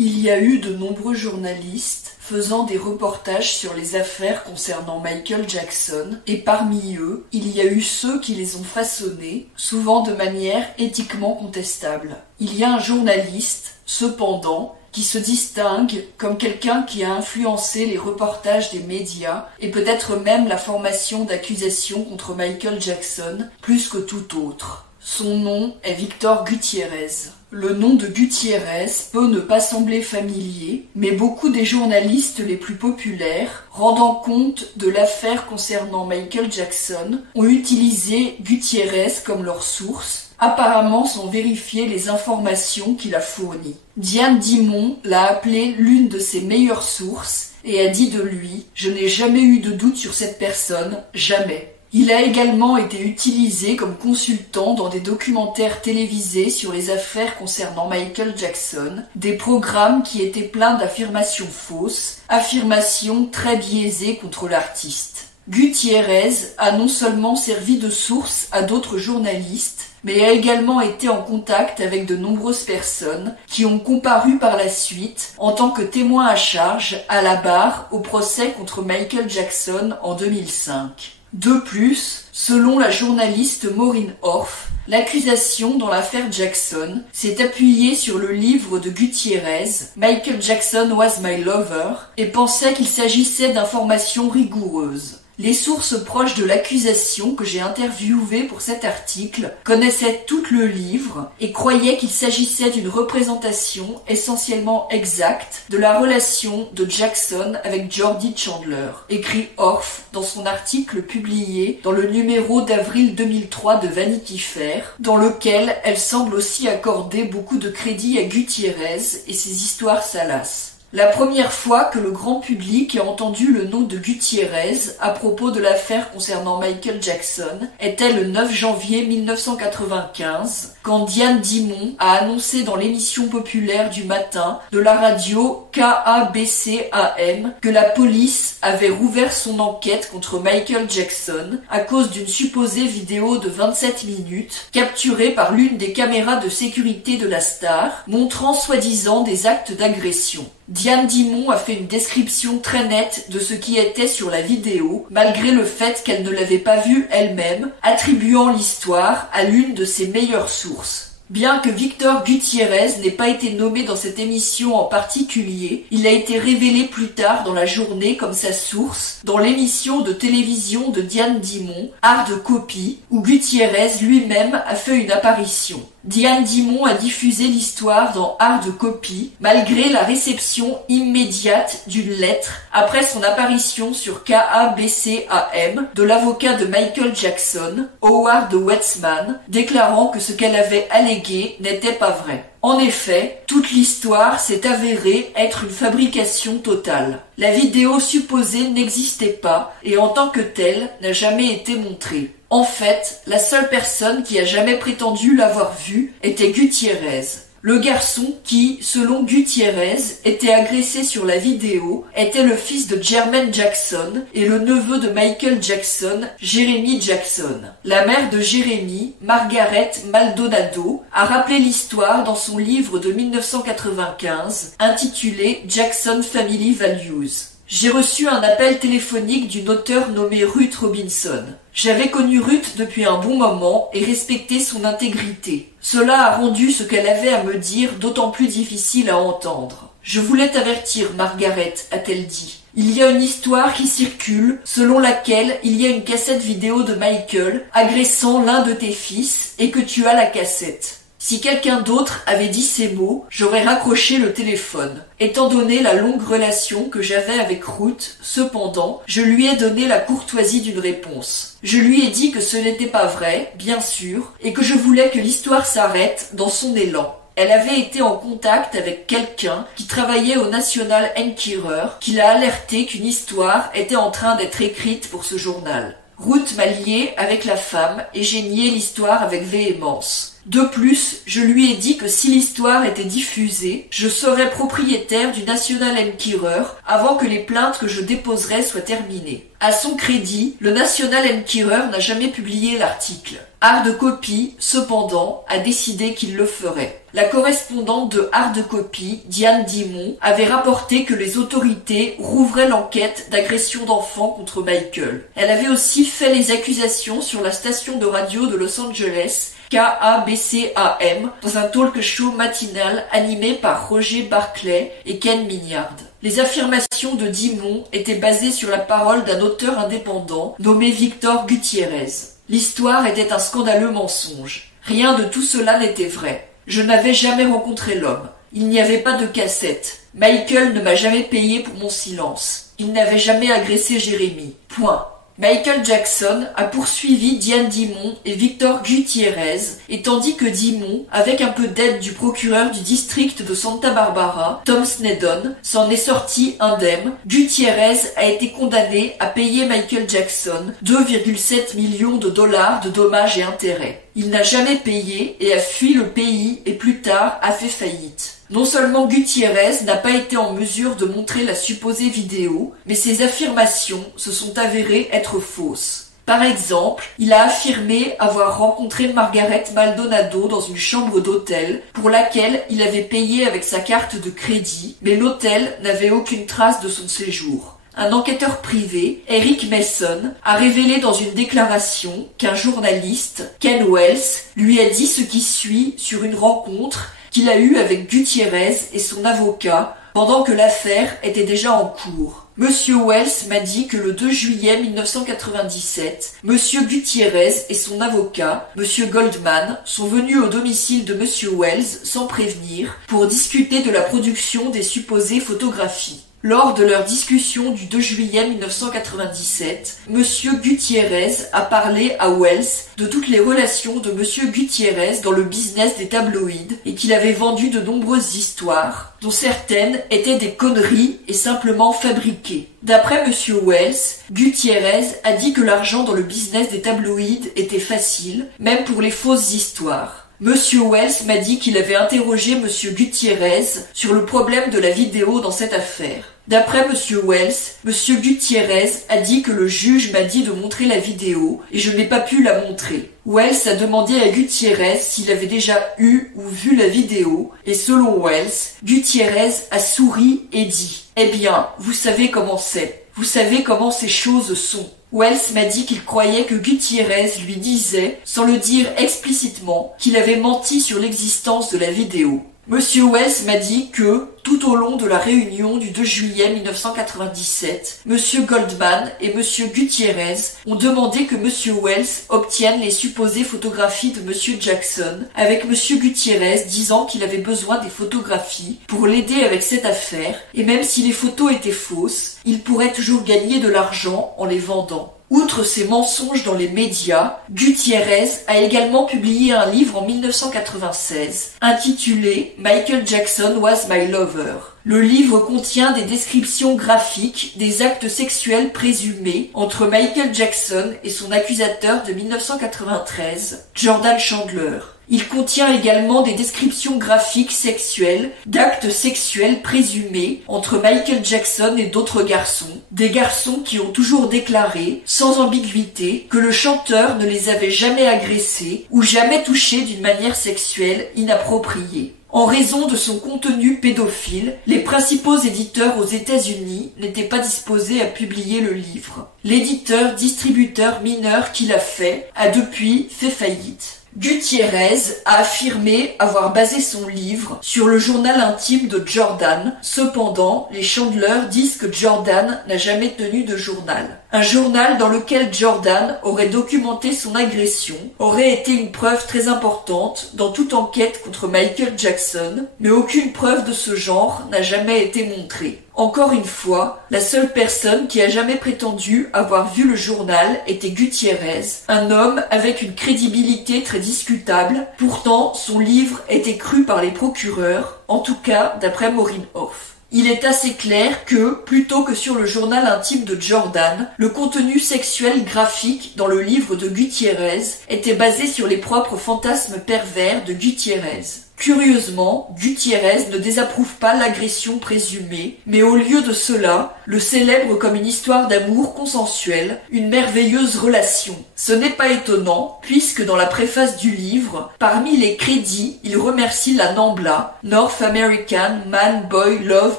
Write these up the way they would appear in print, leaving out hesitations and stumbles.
Il y a eu de nombreux journalistes faisant des reportages sur les affaires concernant Michael Jackson, et parmi eux, il y a eu ceux qui les ont façonnés, souvent de manière éthiquement contestable. Il y a un journaliste, cependant, qui se distingue comme quelqu'un qui a influencé les reportages des médias et peut-être même la formation d'accusations contre Michael Jackson plus que tout autre. Son nom est Victor Gutiérrez. Le nom de Gutiérrez peut ne pas sembler familier, mais beaucoup des journalistes les plus populaires, rendant compte de l'affaire concernant Michael Jackson, ont utilisé Gutiérrez comme leur source, apparemment sans vérifier les informations qu'il a fournies. Diane Dimon l'a appelé l'une de ses meilleures sources et a dit de lui « Je n'ai jamais eu de doute sur cette personne, jamais ». Il a également été utilisé comme consultant dans des documentaires télévisés sur les affaires concernant Michael Jackson, des programmes qui étaient pleins d'affirmations fausses, affirmations très biaisées contre l'artiste. Gutiérez a non seulement servi de source à d'autres journalistes, mais a également été en contact avec de nombreuses personnes qui ont comparu par la suite en tant que témoins à charge à la barre au procès contre Michael Jackson en 2005. De plus, selon la journaliste Maureen Orff, l'accusation dans l'affaire Jackson s'est appuyée sur le livre de Gutiérez, Michael Jackson Was My Lover, et pensait qu'il s'agissait d'informations rigoureuses. Les sources proches de l'accusation que j'ai interviewées pour cet article connaissaient tout le livre et croyaient qu'il s'agissait d'une représentation essentiellement exacte de la relation de Jackson avec Jordy Chandler, écrit Orff dans son article publié dans le numéro d'avril 2003 de Vanity Fair, dans lequel elle semble aussi accorder beaucoup de crédit à Gutiérez et ses histoires salaces. La première fois que le grand public a entendu le nom de Gutiérez à propos de l'affaire concernant Michael Jackson était le 9 janvier 1995, quand Diane Dimon a annoncé dans l'émission populaire du matin de la radio KABC-AM que la police avait rouvert son enquête contre Michael Jackson à cause d'une supposée vidéo de 27 minutes capturée par l'une des caméras de sécurité de la star, montrant soi-disant des actes d'agression. Diane Dimon a fait une description très nette de ce qui était sur la vidéo, malgré le fait qu'elle ne l'avait pas vue elle-même, attribuant l'histoire à l'une de ses meilleures sources. Bien que Victor Gutiérez n'ait pas été nommé dans cette émission en particulier, il a été révélé plus tard dans la journée comme sa source dans l'émission de télévision de Diane Dimon, Hard Copy, où Gutiérez lui-même a fait une apparition. Diane Dimon a diffusé l'histoire dans Hard Copy, malgré la réception immédiate d'une lettre après son apparition sur KABC-AM de l'avocat de Michael Jackson, Howard Wetzman, déclarant que ce qu'elle avait allégué n'était pas vrai. En effet, toute l'histoire s'est avérée être une fabrication totale. La vidéo supposée n'existait pas et en tant que telle n'a jamais été montrée. En fait, la seule personne qui a jamais prétendu l'avoir vue était Gutiérez. Le garçon qui, selon Gutiérez, était agressé sur la vidéo était le fils de Jermaine Jackson et le neveu de Michael Jackson, Jeremy Jackson. La mère de Jeremy, Margaret Maldonado, a rappelé l'histoire dans son livre de 1995 intitulé Jackson Family Values. J'ai reçu un appel téléphonique d'une auteure nommée Ruth Robinson. J'avais connu Ruth depuis un bon moment et respecté son intégrité. Cela a rendu ce qu'elle avait à me dire d'autant plus difficile à entendre. Je voulais t'avertir, Margaret, a-t-elle dit. Il y a une histoire qui circule selon laquelle il y a une cassette vidéo de Michael agressant l'un de tes fils et que tu as la cassette. Si quelqu'un d'autre avait dit ces mots, j'aurais raccroché le téléphone. Étant donné la longue relation que j'avais avec Ruth, cependant, je lui ai donné la courtoisie d'une réponse. Je lui ai dit que ce n'était pas vrai, bien sûr, et que je voulais que l'histoire s'arrête dans son élan. Elle avait été en contact avec quelqu'un qui travaillait au National Enquirer, qui l'a alerté qu'une histoire était en train d'être écrite pour ce journal. Ruth m'a lié avec la femme et j'ai nié l'histoire avec véhémence. De plus, je lui ai dit que si l'histoire était diffusée, je serais propriétaire du National Enquirer avant que les plaintes que je déposerais soient terminées. À son crédit, le National Enquirer n'a jamais publié l'article. Hard Copy, cependant, a décidé qu'il le ferait. La correspondante de Hard Copy, Diane Dimon, avait rapporté que les autorités rouvraient l'enquête d'agression d'enfants contre Michael. Elle avait aussi fait les accusations sur la station de radio de Los Angeles, KABCAM, dans un talk show matinal animé par Roger Barclay et Ken Mignard. Les affirmations de Dimon étaient basées sur la parole d'un auteur indépendant nommé Victor Gutiérrez. L'histoire était un scandaleux mensonge. Rien de tout cela n'était vrai. Je n'avais jamais rencontré l'homme. Il n'y avait pas de cassette. Michael ne m'a jamais payé pour mon silence. Il n'avait jamais agressé Jérémy. Point. Michael Jackson a poursuivi Diane Dimon et Victor Gutiérrez, et tandis que Dimon, avec un peu d'aide du procureur du district de Santa Barbara, Tom Sneddon, s'en est sorti indemne, Gutiérrez a été condamné à payer Michael Jackson 2,7 millions de dollars de dommages et intérêts. Il n'a jamais payé et a fui le pays et plus tard a fait faillite. Non seulement Gutiérez n'a pas été en mesure de montrer la supposée vidéo, mais ses affirmations se sont avérées être fausses. Par exemple, il a affirmé avoir rencontré Margaret Maldonado dans une chambre d'hôtel pour laquelle il avait payé avec sa carte de crédit, mais l'hôtel n'avait aucune trace de son séjour. Un enquêteur privé, Eric Mason, a révélé dans une déclaration qu'un journaliste, Ken Wells, lui a dit ce qui suit sur une rencontre qu'il a eue avec Gutiérez et son avocat pendant que l'affaire était déjà en cours. Monsieur Wells m'a dit que le 2 juillet 1997, Monsieur Gutiérez et son avocat, Monsieur Goldman, sont venus au domicile de Monsieur Wells sans prévenir pour discuter de la production des supposées photographies. Lors de leur discussion du 2 juillet 1997, Monsieur Gutiérez a parlé à Wells de toutes les relations de Monsieur Gutiérez dans le business des tabloïds et qu'il avait vendu de nombreuses histoires, dont certaines étaient des conneries et simplement fabriquées. D'après Monsieur Wells, Gutiérez a dit que l'argent dans le business des tabloïds était facile, même pour les fausses histoires. Monsieur Wells m'a dit qu'il avait interrogé Monsieur Gutiérez sur le problème de la vidéo dans cette affaire. D'après Monsieur Wells, Monsieur Gutiérez a dit que le juge m'a dit de montrer la vidéo et je n'ai pas pu la montrer. Wells a demandé à Gutiérez s'il avait déjà eu ou vu la vidéo et selon Wells, Gutiérez a souri et dit « Eh bien, vous savez comment c'est. Vous savez comment ces choses sont. » Wells m'a dit qu'il croyait que Gutiérez lui disait, sans le dire explicitement, qu'il avait menti sur l'existence de la vidéo. Monsieur Wells m'a dit que, tout au long de la réunion du 2 juillet 1997, Monsieur Goldman et Monsieur Gutiérez ont demandé que Monsieur Wells obtienne les supposées photographies de Monsieur Jackson, avec Monsieur Gutiérez disant qu'il avait besoin des photographies pour l'aider avec cette affaire, et même si les photos étaient fausses, il pourrait toujours gagner de l'argent en les vendant. Outre ces mensonges dans les médias, Gutiérez a également publié un livre en 1996 intitulé Michael Jackson Was My Lover. Le livre contient des descriptions graphiques des actes sexuels présumés entre Michael Jackson et son accusateur de 1993, Jordan Chandler. Il contient également des descriptions graphiques sexuelles d'actes sexuels présumés entre Michael Jackson et d'autres garçons, des garçons qui ont toujours déclaré, sans ambiguïté, que le chanteur ne les avait jamais agressés ou jamais touchés d'une manière sexuelle inappropriée. En raison de son contenu pédophile, les principaux éditeurs aux États-Unis n'étaient pas disposés à publier le livre. L'éditeur-distributeur mineur qui l'a fait a depuis fait faillite. Gutiérez a affirmé avoir basé son livre sur le journal intime de Jordan. Cependant, les Chandler disent que Jordan n'a jamais tenu de journal. Un journal dans lequel Jordan aurait documenté son agression aurait été une preuve très importante dans toute enquête contre Michael Jackson, mais aucune preuve de ce genre n'a jamais été montrée. Encore une fois, la seule personne qui a jamais prétendu avoir vu le journal était Gutiérez, un homme avec une crédibilité très discutable. Pourtant, son livre était cru par les procureurs, en tout cas d'après Maureen Hoff. Il est assez clair que, plutôt que sur le journal intime de Jordan, le contenu sexuel graphique dans le livre de Gutiérrez était basé sur les propres fantasmes pervers de Gutiérrez. Curieusement, Gutiérrez ne désapprouve pas l'agression présumée, mais au lieu de cela, le célèbre comme une histoire d'amour consensuel, une merveilleuse relation. Ce n'est pas étonnant, puisque dans la préface du livre, parmi les crédits, il remercie la NAMBLA, North American Man-Boy Love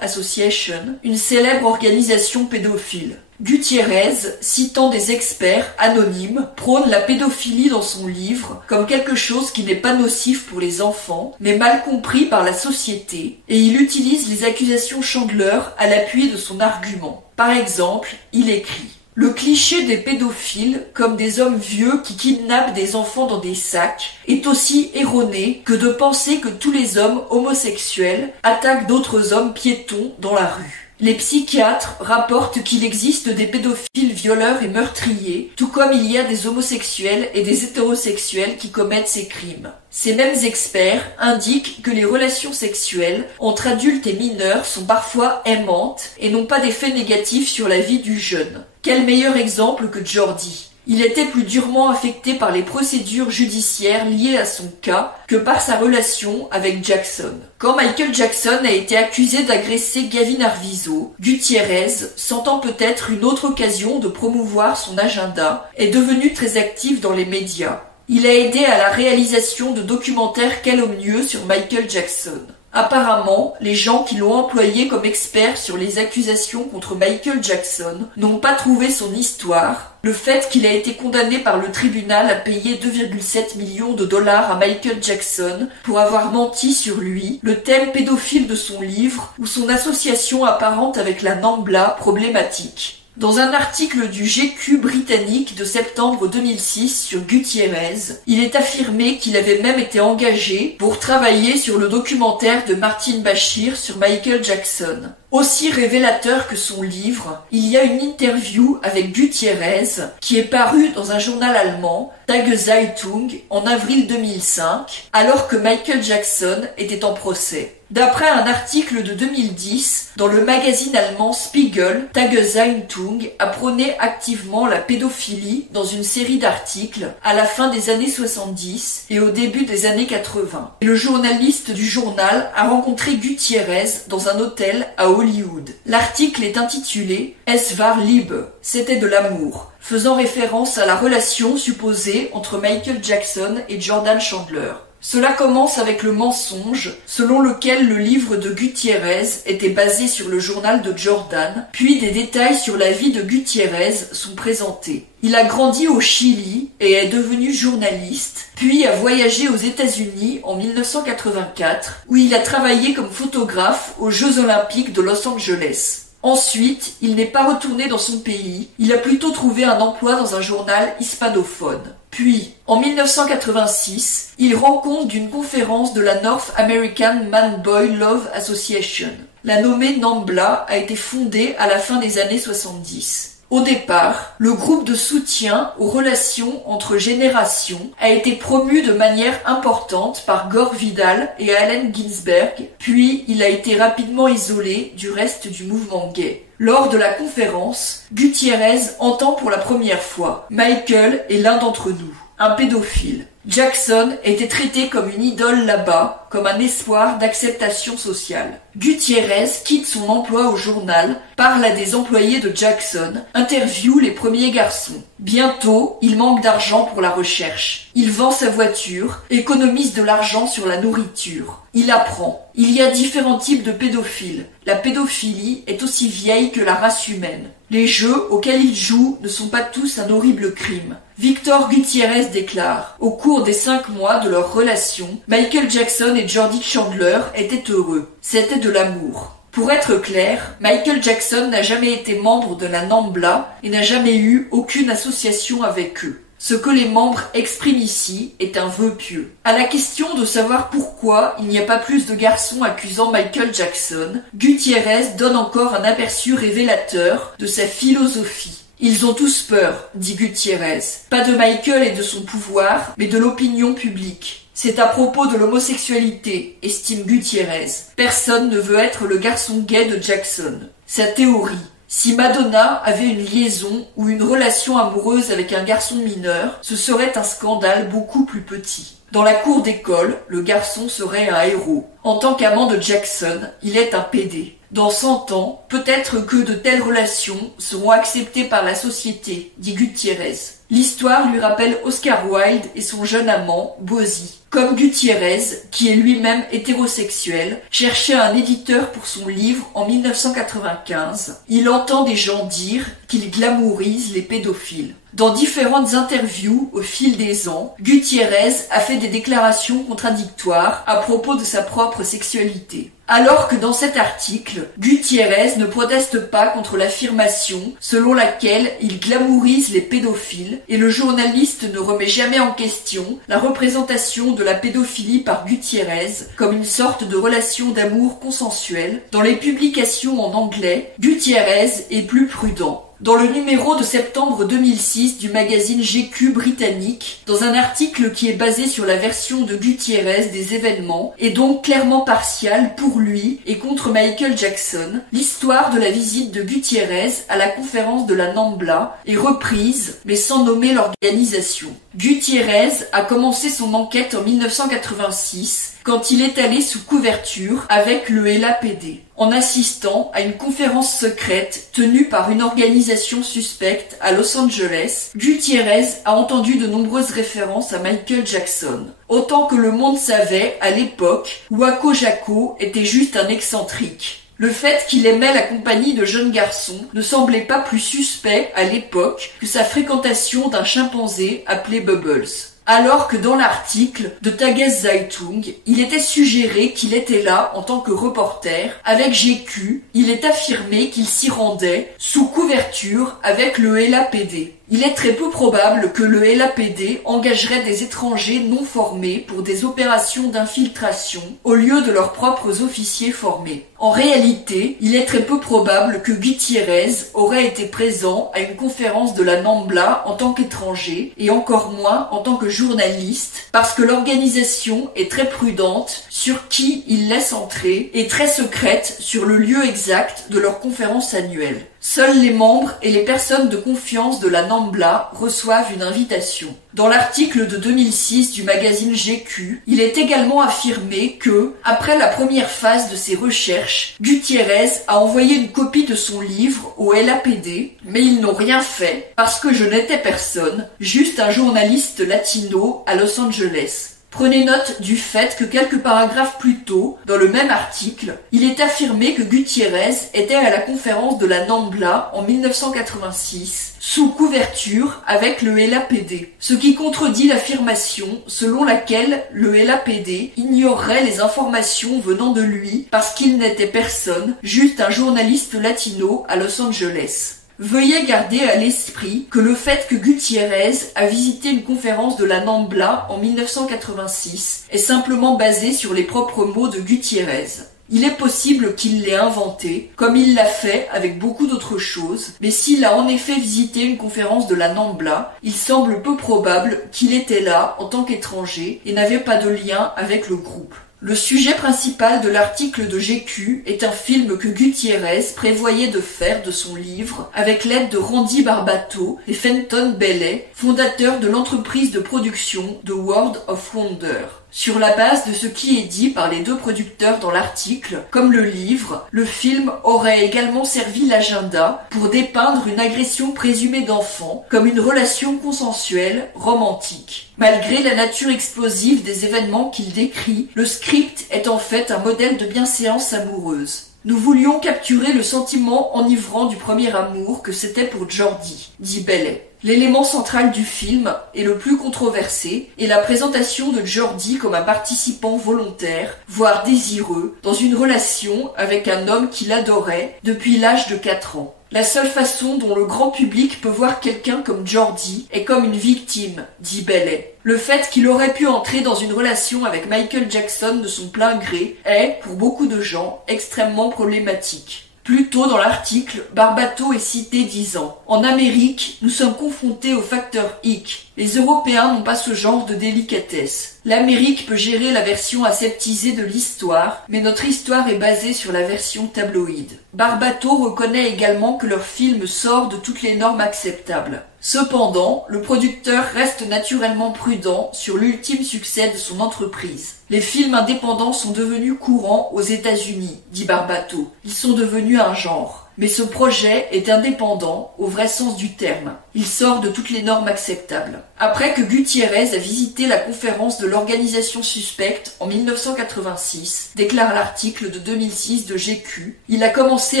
Association, une célèbre organisation pédophile. Gutiérrez, citant des experts anonymes, prône la pédophilie dans son livre comme quelque chose qui n'est pas nocif pour les enfants, mais mal compris par la société, et il utilise les accusations Chandler à l'appui de son argument. Par exemple, il écrit « Le cliché des pédophiles comme des hommes vieux qui kidnappent des enfants dans des sacs est aussi erroné que de penser que tous les hommes homosexuels attaquent d'autres hommes piétons dans la rue. Les psychiatres rapportent qu'il existe des pédophiles violeurs et meurtriers, tout comme il y a des homosexuels et des hétérosexuels qui commettent ces crimes. Ces mêmes experts indiquent que les relations sexuelles entre adultes et mineurs sont parfois aimantes et n'ont pas d'effet négatif sur la vie du jeune. Quel meilleur exemple que Jordi ? Il était plus durement affecté par les procédures judiciaires liées à son cas que par sa relation avec Jackson. Quand Michael Jackson a été accusé d'agresser Gavin Arvizo, Gutiérrez, sentant peut-être une autre occasion de promouvoir son agenda, est devenu très actif dans les médias. Il a aidé à la réalisation de documentaires calomnieux sur Michael Jackson. Apparemment, les gens qui l'ont employé comme expert sur les accusations contre Michael Jackson n'ont pas trouvé son histoire, le fait qu'il a été condamné par le tribunal à payer 2,7 millions de dollars à Michael Jackson pour avoir menti sur lui, le thème pédophile de son livre ou son association apparente avec la NAMBLA problématique. Dans un article du GQ britannique de septembre 2006 sur Gutiérrez, il est affirmé qu'il avait même été engagé pour travailler sur le documentaire de Martin Bashir sur Michael Jackson. Aussi révélateur que son livre, il y a une interview avec Gutiérrez qui est parue dans un journal allemand, Tageszeitung, en avril 2005, alors que Michael Jackson était en procès. D'après un article de 2010, dans le magazine allemand Spiegel, Tageszeitung apprenait activement la pédophilie dans une série d'articles à la fin des années 70 et au début des années 80. Et le journaliste du journal a rencontré Gutiérrez dans un hôtel à Hollywood. L'article est intitulé « Es war Liebe », c'était de l'amour, faisant référence à la relation supposée entre Michael Jackson et Jordan Chandler. Cela commence avec le mensonge selon lequel le livre de Gutiérrez était basé sur le journal de Jordan, puis des détails sur la vie de Gutiérrez sont présentés. Il a grandi au Chili et est devenu journaliste, puis a voyagé aux États-Unis en 1984, où il a travaillé comme photographe aux Jeux Olympiques de Los Angeles. Ensuite, il n'est pas retourné dans son pays, il a plutôt trouvé un emploi dans un journal hispanophone. Puis, en 1986, il rend compte d'une conférence de la North American Man-Boy Love Association. La nommée NAMBLA a été fondée à la fin des années 70. Au départ, le groupe de soutien aux relations entre générations a été promu de manière importante par Gore Vidal et Allen Ginsberg, puis il a été rapidement isolé du reste du mouvement gay. Lors de la conférence, Gutiérrez entend pour la première fois « Michael est l'un d'entre nous, un pédophile ». Jackson était traité comme une idole là-bas, comme un espoir d'acceptation sociale. Gutiérrez quitte son emploi au journal, parle à des employés de Jackson, interviewe les premiers garçons. Bientôt, il manque d'argent pour la recherche. Il vend sa voiture, économise de l'argent sur la nourriture. Il apprend. Il y a différents types de pédophiles. La pédophilie est aussi vieille que la race humaine. Les jeux auxquels il joue ne sont pas tous un horrible crime. Victor Gutiérrez déclare « Au cours des 5 mois de leur relation, Michael Jackson et Jordi Chandler étaient heureux. C'était de l'amour. » Pour être clair, Michael Jackson n'a jamais été membre de la NAMBLA et n'a jamais eu aucune association avec eux. Ce que les membres expriment ici est un vœu pieux. À la question de savoir pourquoi il n'y a pas plus de garçons accusant Michael Jackson, Gutiérrez donne encore un aperçu révélateur de sa philosophie. Ils ont tous peur, dit Gutiérrez. Pas de Michael et de son pouvoir, mais de l'opinion publique. C'est à propos de l'homosexualité, estime Gutiérrez. Personne ne veut être le garçon gay de Jackson. Sa théorie. Si Madonna avait une liaison ou une relation amoureuse avec un garçon mineur, ce serait un scandale beaucoup plus petit. Dans la cour d'école, le garçon serait un héros. En tant qu'amant de Jackson, il est un PD. Dans 100 ans, peut-être que de telles relations seront acceptées par la société, dit Gutiérrez. L'histoire lui rappelle Oscar Wilde et son jeune amant, Bosie. Comme Gutiérrez, qui est lui-même hétérosexuel, cherchait un éditeur pour son livre en 1995, il entend des gens dire qu'il glamourise les pédophiles. Dans différentes interviews au fil des ans, Gutiérrez a fait des déclarations contradictoires à propos de sa propre sexualité. Alors que dans cet article, Gutiérrez ne proteste pas contre l'affirmation selon laquelle il glamourise les pédophiles et le journaliste ne remet jamais en question la représentation de la pédophilie par Gutiérez comme une sorte de relation d'amour consensuelle, dans les publications en anglais, Gutiérez est plus prudent. Dans le numéro de septembre 2006 du magazine GQ britannique, dans un article qui est basé sur la version de Gutiérez des événements, et donc clairement partial pour lui et contre Michael Jackson, l'histoire de la visite de Gutiérez à la conférence de la NAMBLA est reprise, mais sans nommer l'organisation. Gutiérez a commencé son enquête en 1986, quand il est allé sous couverture avec le LAPD, en assistant à une conférence secrète tenue par une organisation suspecte à Los Angeles. Gutiérez a entendu de nombreuses références à Michael Jackson. Autant que le monde savait, à l'époque, Wako Jacko était juste un excentrique. Le fait qu'il aimait la compagnie de jeunes garçons ne semblait pas plus suspect à l'époque que sa fréquentation d'un chimpanzé appelé Bubbles. Alors que dans l'article de Tageszeitung, il était suggéré qu'il était là en tant que reporter, avec GQ, il est affirmé qu'il s'y rendait sous couverture avec le LAPD. Il est très peu probable que le LAPD engagerait des étrangers non formés pour des opérations d'infiltration au lieu de leurs propres officiers formés. En réalité, il est très peu probable que Gutiérez aurait été présent à une conférence de la NAMBLA en tant qu'étranger et encore moins en tant que journaliste parce que l'organisation est très prudente sur qui il laisse entrer et très secrète sur le lieu exact de leur conférence annuelle. Seuls les membres et les personnes de confiance de la NAMBLA reçoivent une invitation. Dans l'article de 2006 du magazine GQ, il est également affirmé que, après la première phase de ses recherches, Gutiérez a envoyé une copie de son livre au LAPD, mais ils n'ont rien fait parce que je n'étais personne, juste un journaliste latino à Los Angeles. Prenez note du fait que quelques paragraphes plus tôt, dans le même article, il est affirmé que Gutiérez était à la conférence de la NAMBLA en 1986, sous couverture avec le LAPD, ce qui contredit l'affirmation selon laquelle le LAPD ignorerait les informations venant de lui parce qu'il n'était personne, juste un journaliste latino à Los Angeles. Veuillez garder à l'esprit que le fait que Gutiérez a visité une conférence de la NAMBLA en 1986 est simplement basé sur les propres mots de Gutiérez. Il est possible qu'il l'ait inventé, comme il l'a fait avec beaucoup d'autres choses, mais s'il a en effet visité une conférence de la NAMBLA, il semble peu probable qu'il était là en tant qu'étranger et n'avait pas de lien avec le groupe. Le sujet principal de l'article de GQ est un film que Gutiérez prévoyait de faire de son livre avec l'aide de Randy Barbato et Fenton Bailey, fondateurs de l'entreprise de production The World of Wonder. Sur la base de ce qui est dit par les deux producteurs dans l'article, comme le livre, le film aurait également servi l'agenda pour dépeindre une agression présumée d'enfant comme une relation consensuelle romantique. Malgré la nature explosive des événements qu'il décrit, le script est en fait un modèle de bienséance amoureuse. Nous voulions capturer le sentiment enivrant du premier amour que c'était pour Jordi, dit Bailey. L'élément central du film, et le plus controversé, est la présentation de Jordi comme un participant volontaire, voire désireux, dans une relation avec un homme qu'il adorait depuis l'âge de 4 ans. La seule façon dont le grand public peut voir quelqu'un comme Jordi est comme une victime, dit Bailey. Le fait qu'il aurait pu entrer dans une relation avec Michael Jackson de son plein gré est, pour beaucoup de gens, extrêmement problématique. Plus tôt dans l'article, Barbato est cité disant « En Amérique, nous sommes confrontés au facteur hic. Les Européens n'ont pas ce genre de délicatesse. L'Amérique peut gérer la version aseptisée de l'histoire, mais notre histoire est basée sur la version tabloïde. » Barbato reconnaît également que leur film sort de toutes les normes acceptables. Cependant, le producteur reste naturellement prudent sur l'ultime succès de son entreprise. Les films indépendants sont devenus courants aux États-Unis, dit Barbato. Ils sont devenus un genre. Mais ce projet est indépendant au vrai sens du terme. Il sort de toutes les normes acceptables. Après que Gutiérrez a visité la conférence de l'organisation suspecte en 1986, déclare l'article de 2006 de GQ, il a commencé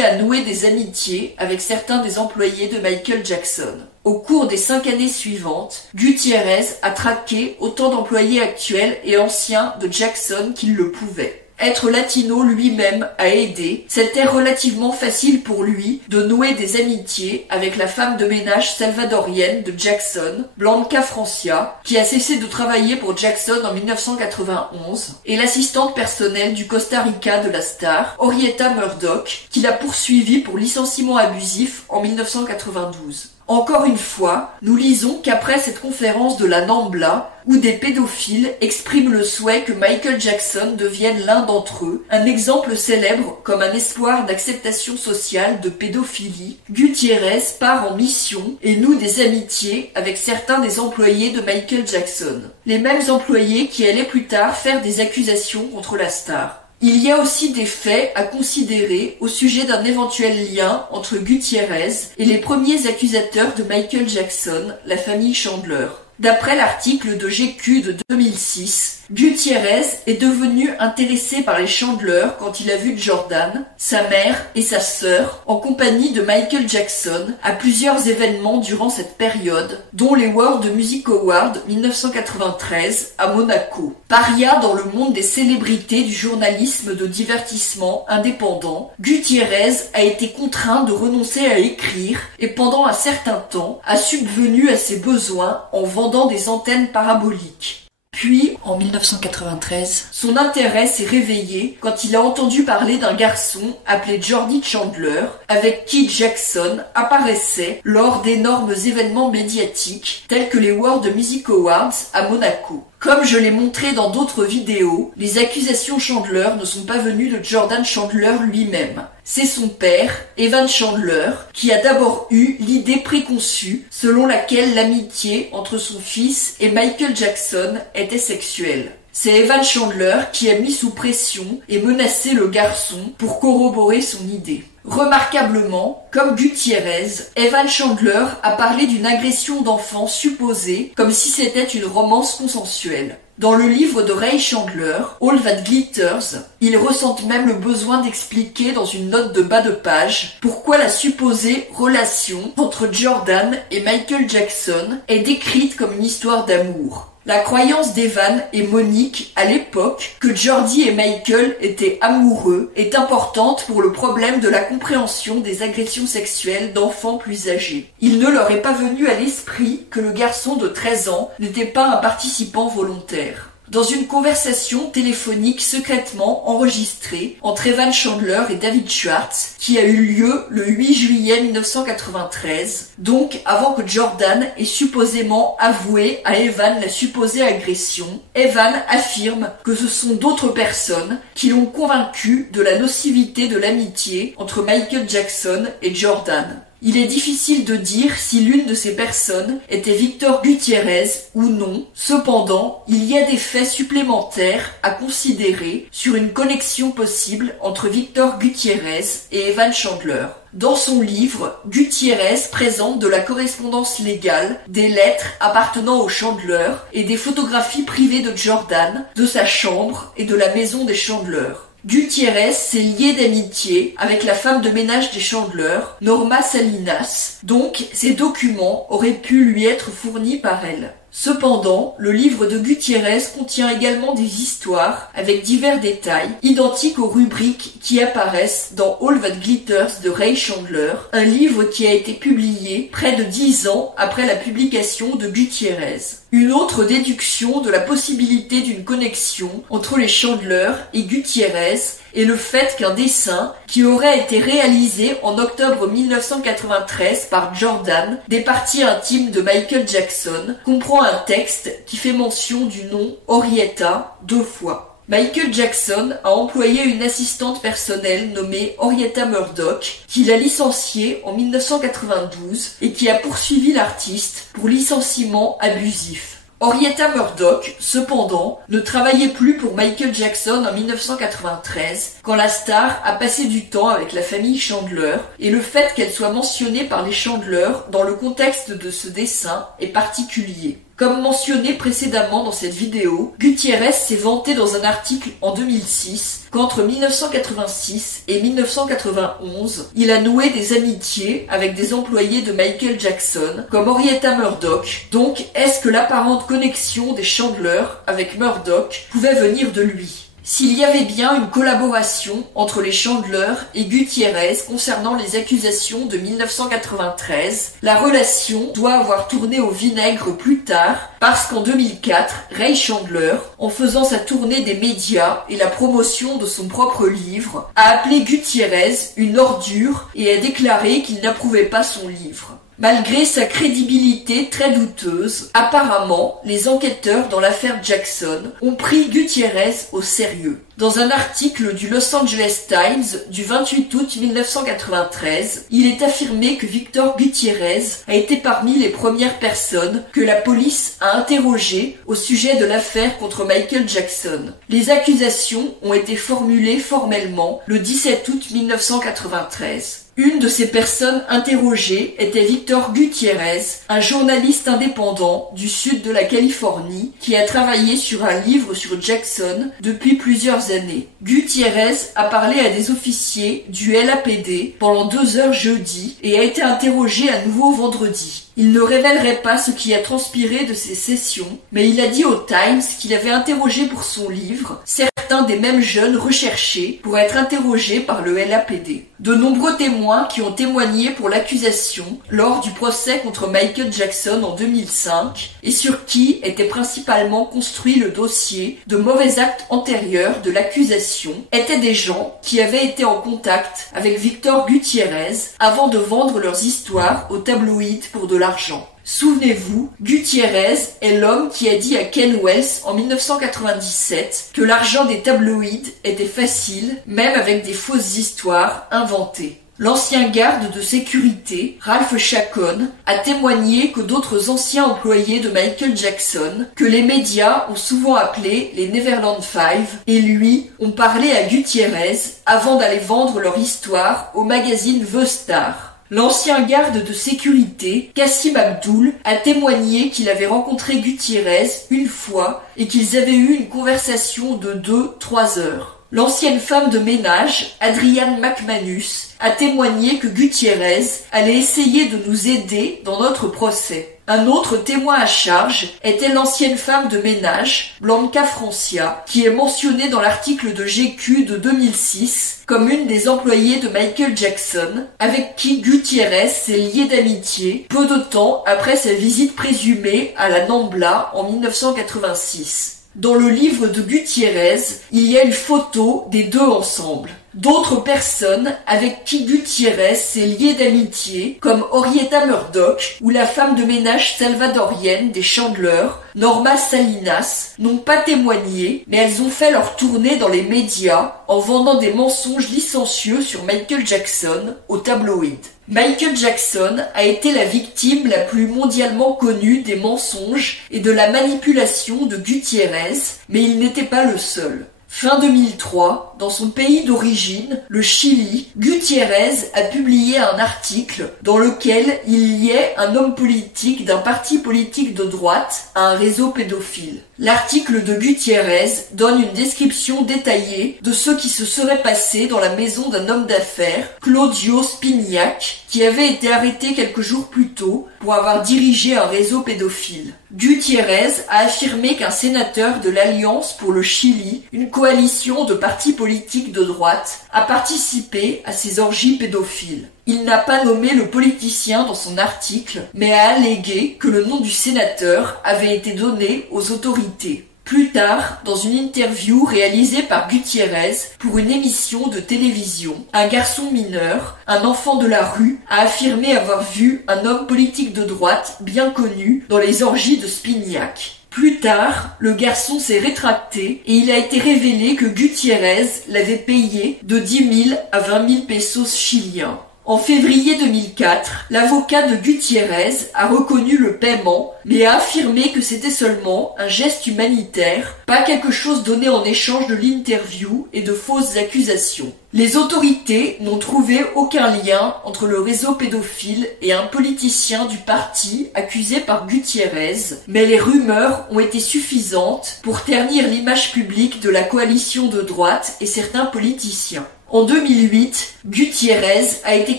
à nouer des amitiés avec certains des employés de Michael Jackson. Au cours des 5 années suivantes, Gutiérrez a traqué autant d'employés actuels et anciens de Jackson qu'il le pouvait. Être latino lui-même a aidé, c'était relativement facile pour lui de nouer des amitiés avec la femme de ménage salvadorienne de Jackson, Blanca Francia, qui a cessé de travailler pour Jackson en 1991, et l'assistante personnelle du Costa Rica de la star, Henrietta Murdoch, qui l'a poursuivi pour licenciement abusif en 1992. Encore une fois, nous lisons qu'après cette conférence de la NAMBLA, où des pédophiles expriment le souhait que Michael Jackson devienne l'un d'entre eux, un exemple célèbre comme un espoir d'acceptation sociale de pédophilie, Gutiérrez part en mission et noue des amitiés avec certains des employés de Michael Jackson. Les mêmes employés qui allaient plus tard faire des accusations contre la star. Il y a aussi des faits à considérer au sujet d'un éventuel lien entre Gutiérrez et les premiers accusateurs de Michael Jackson, la famille Chandler. D'après l'article de GQ de 2006, Gutiérrez est devenu intéressé par les Chandler quand il a vu Jordan, sa mère et sa sœur en compagnie de Michael Jackson à plusieurs événements durant cette période, dont les World Music Awards 1993 à Monaco. Paria dans le monde des célébrités du journalisme de divertissement indépendant, Gutiérrez a été contraint de renoncer à écrire et pendant un certain temps a subvenu à ses besoins en vendant des antennes paraboliques. Puis, en 1993, son intérêt s'est réveillé quand il a entendu parler d'un garçon appelé Jordy Chandler, avec qui Jackson apparaissait lors d'énormes événements médiatiques tels que les World Music Awards à Monaco. Comme je l'ai montré dans d'autres vidéos, les accusations Chandler ne sont pas venues de Jordan Chandler lui-même. C'est son père, Evan Chandler, qui a d'abord eu l'idée préconçue selon laquelle l'amitié entre son fils et Michael Jackson était sexuelle. C'est Evan Chandler qui a mis sous pression et menacé le garçon pour corroborer son idée. Remarquablement, comme Gutiérrez, Evan Chandler a parlé d'une agression d'enfant supposée comme si c'était une romance consensuelle. Dans le livre de Ray Chandler, All That Glitters, il ressent même le besoin d'expliquer dans une note de bas de page pourquoi la supposée relation entre Jordan et Michael Jackson est décrite comme une histoire d'amour. La croyance d'Evan et Monique à l'époque que Jordy et Michael étaient amoureux est importante pour le problème de la compréhension des agressions sexuelles d'enfants plus âgés. Il ne leur est pas venu à l'esprit que le garçon de 13 ans n'était pas un participant volontaire. Dans une conversation téléphonique secrètement enregistrée entre Evan Chandler et David Schwartz, qui a eu lieu le 8 juillet 1993, donc avant que Jordan ait supposément avoué à Evan la supposée agression, Evan affirme que ce sont d'autres personnes qui l'ont convaincu de la nocivité de l'amitié entre Michael Jackson et Jordan. Il est difficile de dire si l'une de ces personnes était Victor Gutiérrez ou non. Cependant, il y a des faits supplémentaires à considérer sur une connexion possible entre Victor Gutiérrez et Evan Chandler. Dans son livre, Gutiérrez présente de la correspondance légale, des lettres appartenant aux Chandler et des photographies privées de Jordan, de sa chambre et de la maison des Chandler. Gutiérrez s'est lié d'amitié avec la femme de ménage des Chandler, Norma Salinas, donc ces documents auraient pu lui être fournis par elle. Cependant, le livre de Gutiérrez contient également des histoires avec divers détails, identiques aux rubriques qui apparaissent dans All That Glitters de Ray Chandler, un livre qui a été publié près de 10 ans après la publication de Gutiérrez. Une autre déduction de la possibilité d'une connexion entre les Chandler et Gutiérrez est le fait qu'un dessin, qui aurait été réalisé en octobre 1993 par Jordan, des parties intimes de Michael Jackson, comprend un texte qui fait mention du nom Henrietta 2 fois. Michael Jackson a employé une assistante personnelle nommée Henrietta Murdoch, qui l'a licenciée en 1992 et qui a poursuivi l'artiste pour licenciement abusif. Henrietta Murdoch, cependant, ne travaillait plus pour Michael Jackson en 1993, quand la star a passé du temps avec la famille Chandler, et le fait qu'elle soit mentionnée par les Chandler dans le contexte de ce dessin est particulier. Comme mentionné précédemment dans cette vidéo, Gutiérrez s'est vanté dans un article en 2006 qu'entre 1986 et 1991, il a noué des amitiés avec des employés de Michael Jackson, comme Henrietta Murdoch. Donc, est-ce que l'apparente connexion des Chandler avec Murdoch pouvait venir de lui ? S'il y avait bien une collaboration entre les Chandler et Gutiérrez concernant les accusations de 1993, la relation doit avoir tourné au vinaigre plus tard parce qu'en 2004, Ray Chandler, en faisant sa tournée des médias et la promotion de son propre livre, a appelé Gutiérrez une ordure et a déclaré qu'il n'approuvait pas son livre. Malgré sa crédibilité très douteuse, apparemment, les enquêteurs dans l'affaire Jackson ont pris Gutiérrez au sérieux. Dans un article du Los Angeles Times du 28 août 1993, il est affirmé que Victor Gutiérrez a été parmi les premières personnes que la police a interrogées au sujet de l'affaire contre Michael Jackson. Les accusations ont été formulées formellement le 17 août 1993. Une de ces personnes interrogées était Victor Gutiérrez, un journaliste indépendant du sud de la Californie qui a travaillé sur un livre sur Jackson depuis plusieurs années. Gutiérrez a parlé à des officiers du LAPD pendant 2 heures jeudi et a été interrogé à nouveau vendredi. Il ne révélerait pas ce qui a transpiré de ces sessions, mais il a dit au Times qu'il avait interrogé pour son livre certains des mêmes jeunes recherchés pour être interrogés par le LAPD. De nombreux témoins qui ont témoigné pour l'accusation lors du procès contre Michael Jackson en 2005 et sur qui était principalement construit le dossier de mauvais actes antérieurs de l'accusation étaient des gens qui avaient été en contact avec Victor Gutiérrez avant de vendre leurs histoires aux tabloïds pour de l'argent. Souvenez-vous, Gutiérrez est l'homme qui a dit à Ken Wells en 1997 que l'argent des tabloïds était facile, même avec des fausses histoires inventées. L'ancien garde de sécurité, Ralph Chacon, a témoigné que d'autres anciens employés de Michael Jackson, que les médias ont souvent appelés les Neverland Five, et lui, ont parlé à Gutiérrez avant d'aller vendre leur histoire au magazine The Star. L'ancien garde de sécurité, Kassim Abdul, a témoigné qu'il avait rencontré Gutiérrez une fois et qu'ils avaient eu une conversation de 2-3 heures. L'ancienne femme de ménage, Adrienne McManus, a témoigné que Gutiérrez allait essayer de nous aider dans notre procès. Un autre témoin à charge était l'ancienne femme de ménage, Blanca Francia, qui est mentionnée dans l'article de GQ de 2006 comme une des employées de Michael Jackson, avec qui Gutiérrez s'est lié d'amitié peu de temps après sa visite présumée à la Nambla en 1986. Dans le livre de Gutiérrez, il y a une photo des deux ensemble. D'autres personnes avec qui Gutiérrez s'est lié d'amitié, comme Henrietta Murdoch ou la femme de ménage salvadorienne des Chandler, Norma Salinas, n'ont pas témoigné, mais elles ont fait leur tournée dans les médias en vendant des mensonges licencieux sur Michael Jackson aux tabloïds. Michael Jackson a été la victime la plus mondialement connue des mensonges et de la manipulation de Gutiérrez, mais il n'était pas le seul. Fin 2003, dans son pays d'origine, le Chili, Gutiérrez a publié un article dans lequel il liait un homme politique d'un parti politique de droite à un réseau pédophile. L'article de Gutiérrez donne une description détaillée de ce qui se serait passé dans la maison d'un homme d'affaires, Claudio Spignac, qui avait été arrêté quelques jours plus tôt pour avoir dirigé un réseau pédophile. Gutiérrez a affirmé qu'un sénateur de l'Alliance pour le Chili, une coalition de partis politiques de droite, a participé à ces orgies pédophiles. Il n'a pas nommé le politicien dans son article, mais a allégué que le nom du sénateur avait été donné aux autorités. Plus tard, dans une interview réalisée par Gutiérrez pour une émission de télévision, un garçon mineur, un enfant de la rue, a affirmé avoir vu un homme politique de droite bien connu dans les orgies de Spignac. Plus tard, le garçon s'est rétracté et il a été révélé que Gutiérrez l'avait payé de 10 000 à 20 000 pesos chiliens. En février 2004, l'avocat de Gutiérrez a reconnu le paiement, mais a affirmé que c'était seulement un geste humanitaire, pas quelque chose donné en échange de l'interview et de fausses accusations. Les autorités n'ont trouvé aucun lien entre le réseau pédophile et un politicien du parti accusé par Gutiérrez, mais les rumeurs ont été suffisantes pour ternir l'image publique de la coalition de droite et certains politiciens. En 2008, Gutiérrez a été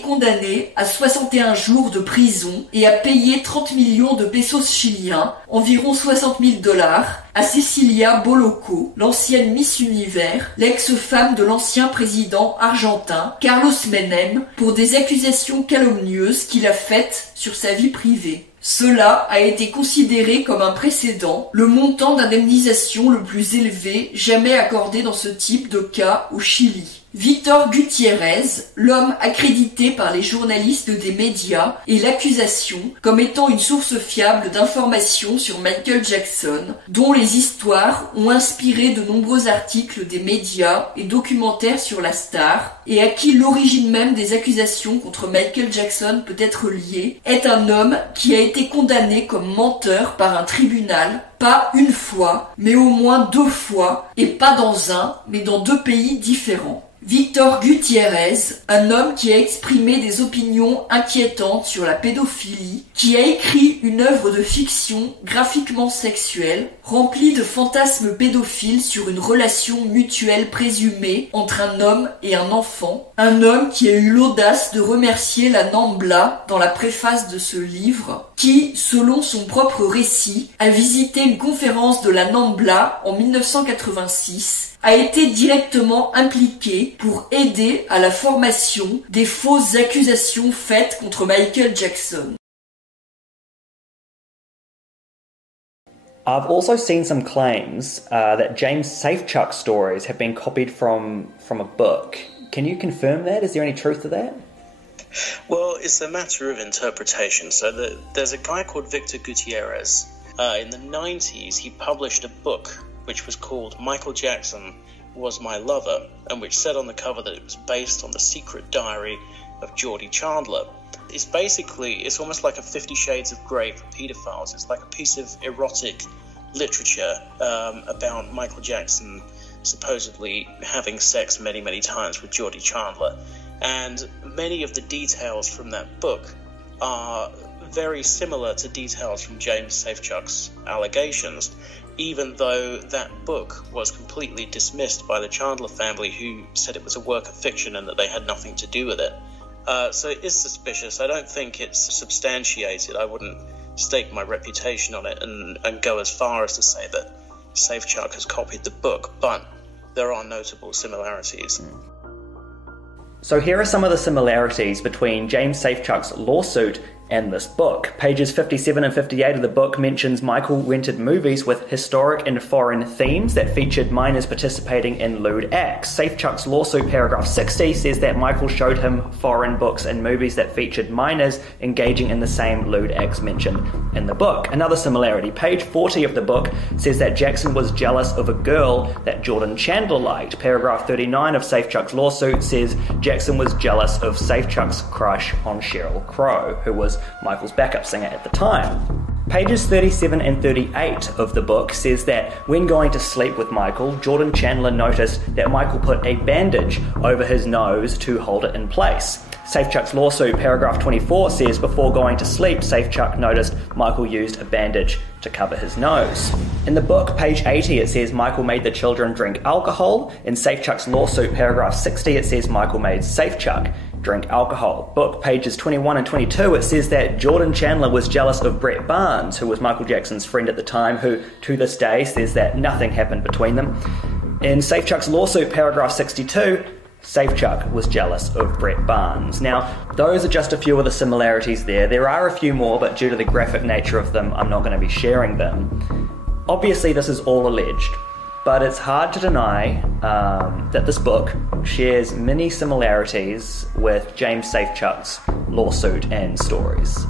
condamné à 61 jours de prison et a payé 30 millions de pesos chiliens, environ 60 000 $, à Cecilia Bolocco, l'ancienne Miss Univers, l'ex-femme de l'ancien président argentin Carlos Menem, pour des accusations calomnieuses qu'il a faites sur sa vie privée. Cela a été considéré comme un précédent, le montant d'indemnisation le plus élevé jamais accordé dans ce type de cas au Chili. Víctor Gutiérrez, l'homme accrédité par les journalistes des médias, et l'accusation comme étant une source fiable d'informations sur Michael Jackson, dont les histoires ont inspiré de nombreux articles des médias et documentaires sur la star, et à qui l'origine même des accusations contre Michael Jackson peut être liée, est un homme qui a été condamné comme menteur par un tribunal, pas une fois, mais au moins 2 fois, et pas dans un, mais dans 2 pays différents. Víctor Gutiérrez, un homme qui a exprimé des opinions inquiétantes sur la pédophilie, qui a écrit une œuvre de fiction graphiquement sexuelle, remplie de fantasmes pédophiles sur une relation mutuelle présumée entre un homme et un enfant, un homme qui a eu l'audace de remercier la NAMBLA dans la préface de ce livre, qui, selon son propre récit, a visité une conférence de la NAMBLA en 1986, a été directement impliqué pour aider à la formation des fausses accusations faites contre Michael Jackson. I've also seen some claims that James Safechuck stories have been copied from a book. Can you confirm that? Is there any truth to that? Well, it's a matter of interpretation. So there's a guy called Victor Gutierrez. In the 90s, he published a book which was called Michael Jackson Was My Lover, and which said on the cover that it was based on the secret diary of Geordie Chandler. It's almost like a 50 Shades of Grey for paedophiles. It's like a piece of erotic literature about Michael Jackson supposedly having sex many, many times with Geordie Chandler. And many of the details from that book are very similar to details from James Safechuck's allegations, even though that book was completely dismissed by the Chandler family, who said it was a work of fiction and that they had nothing to do with it. So it is suspicious. I don't think it's substantiated. I wouldn't stake my reputation on it and go as far as to say that Safechuck has copied the book, but there are notable similarities. So here are some of the similarities between James Safechuck's lawsuit and this book. Pages 57 and 58 of the book mentions Michael rented movies with historic and foreign themes that featured minors participating in lewd acts. Safechuck's lawsuit paragraph 60 says that Michael showed him foreign books and movies that featured minors engaging in the same lewd acts mentioned in the book. Another similarity, page 40 of the book says that Jackson was jealous of a girl that Jordan Chandler liked. Paragraph 39 of Safechuck's lawsuit says Jackson was jealous of Safechuck's crush on Sheryl Crow, who was Michael's backup singer at the time. Pages 37 and 38 of the book says that when going to sleep with Michael, Jordan Chandler noticed that Michael put a bandage over his nose to hold it in place. Safechuck's lawsuit, paragraph 24, says before going to sleep, Safechuck noticed Michael used a bandage to cover his nose. In the book, page 80, it says Michael made the children drink alcohol. In Safechuck's lawsuit, paragraph 60, it says Michael made Safechuck drink alcohol. Book, pages 21 and 22, it says that Jordan Chandler was jealous of Brett Barnes, who was Michael Jackson's friend at the time, who to this day says that nothing happened between them. In Safechuck's lawsuit, paragraph 62, Safechuck was jealous of Brett Barnes. Now, those are just a few of the similarities there. There are a few more, but due to the graphic nature of them, I'm not going to be sharing them. Obviously, this is all alleged, but it's hard to deny that this book shares many similarities with James Safechuck's lawsuit and stories.